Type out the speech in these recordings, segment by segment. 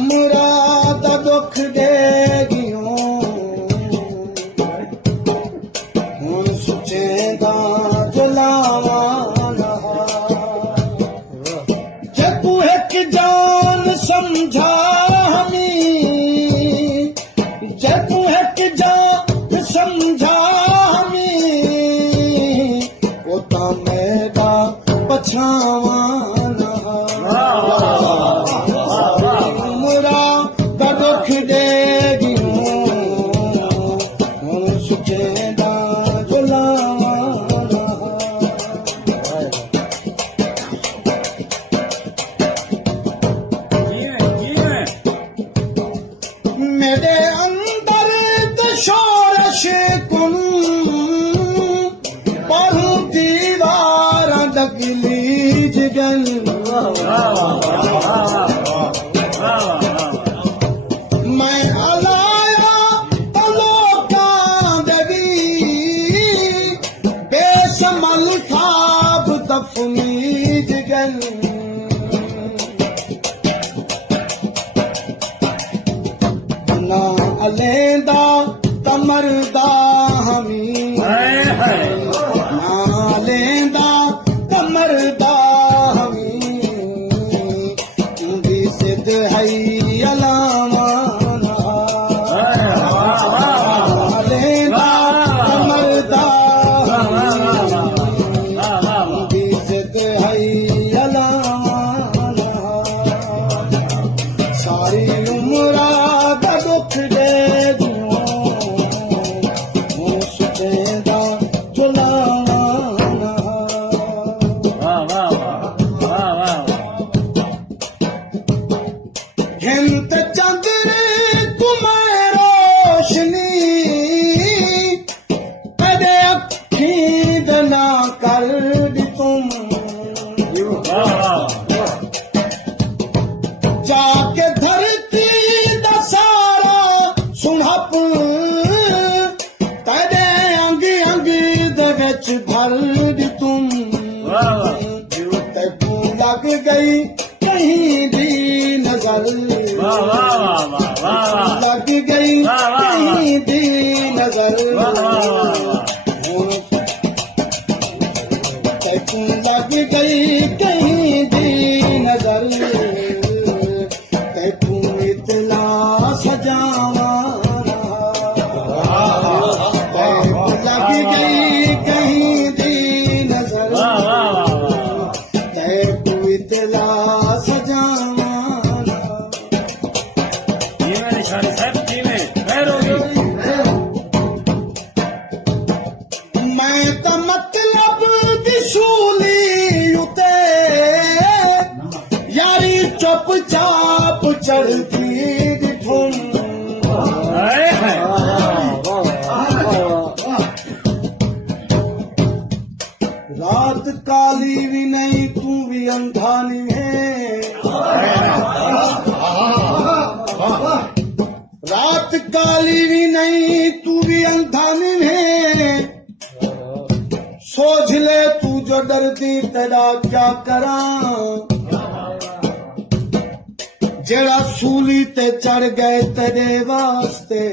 मुराद दुख देगियो हुन सुचेंदा जलावा जकू एक जान समझा हमी जकू एक जान समझा हमी ओता मेरा पछावा मेरे अंदर दशोरश कुन पर दीवार दगली जगन मैं अलाया तलोका देवी बेसमल खाब दफनी जगन ना अलेंदा तमरदा हमी ना अलेंदा तमरदा हमी दी सिद्ध है अलामा अलेंदा तमरदा हमी दी सिद्ध है अलामा सारी उम्र दुख दे दियो सुचेंदा जुलाना घिंत चंद्र तुम्हें रोशनी कदे अखी दना कर दी तुम जाके धरती सुनप तेरे अंग अंग दे विच भर दी तुम तू लग गई कहीं दी नजर लग गई कहीं दी नजर तू लग गई कहीं दी नजर तू इतना सजावा लग गई कहीं दी नजर तू इतना सजावा मैं तो मतलब दिसूली उते यारी चुप चाप चढ़ती दिठुम रात काली भी नहीं तू भी अंधा नहीं है रात काली भी नहीं तू भी अंधा नहीं है सोच ले तू जो डरती तेरा क्या करा जेड़ा सूली ते चढ़ गए तेरे वास्ते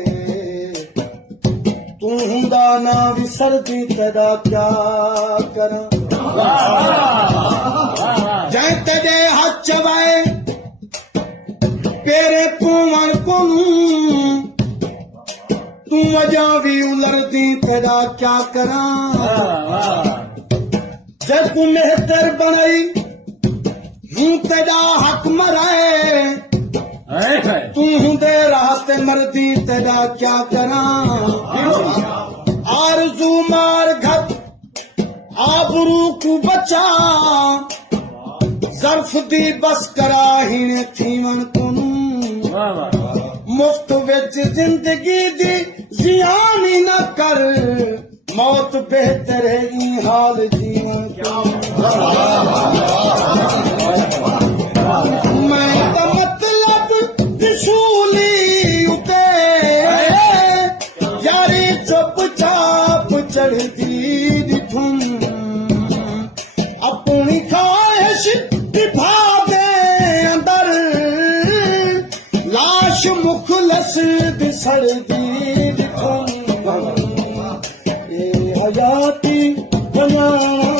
तू हुंदा ना विसरदी तेरा क्या करा जै तेरे हाथ चवाए पेरे पुमण कुन तू वजह भी उलरदी तेरा क्या करा जब तू मेहतर बनाई हूं तेरा हक मराए तू हुंदे रास्ते मरदी तेरा क्या करा आरज़ू मार घट आबरू को बचा ज़र्फ दी बस करा हिने थीवन कुन मुफ्त विच जिंदगी दी जियानी न कर मौत बेहतर है ई हाल जीवन मैं तो मतलब दिसूली उते यारी चुप चाप चढ़ती दिठुम अपनी ख्वाहिश दिखा दे अंदर मुखलस दिसड़दी ॾिठमि ए हयाती वञाणा